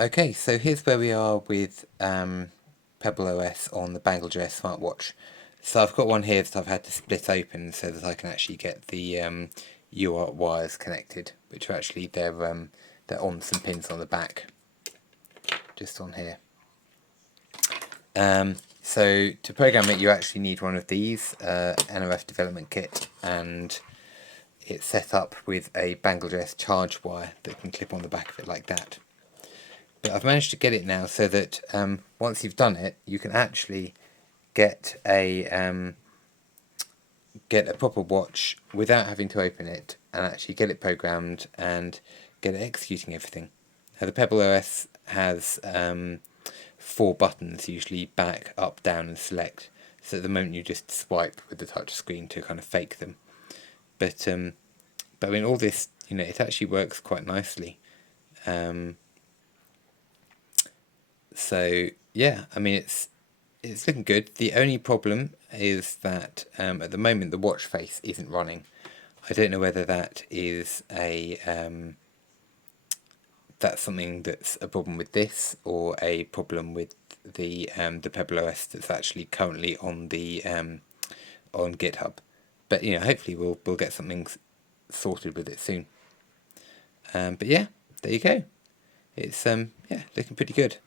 Okay, so here's where we are with PebbleOS on the Bangle.js Smartwatch. So I've got one here that I've had to split open so that I can actually get the UART wires connected, which are actually they're on some pins on the back, just on here. So to program it, you actually need one of these NRF development kit, and it's set up with a Bangle.js charge wire that can clip on the back of it like that. But I've managed to get it now so that once you've done it, you can actually get a proper watch without having to open it, and actually get it programmed and get it executing everything. Now the PebbleOS has 4 buttons, usually back, up, down, and select. So at the moment you just swipe with the touch screen to kind of fake them. But I mean, all this, it actually works quite nicely. So yeah, I mean it's looking good. The only problem is that at the moment the watch face isn't running. I don't know whether that is that's something that's a problem with this, or a problem with the PebbleOS that's actually currently on the on GitHub. But hopefully we'll get something sorted with it soon. But yeah, there you go. It's yeah, looking pretty good.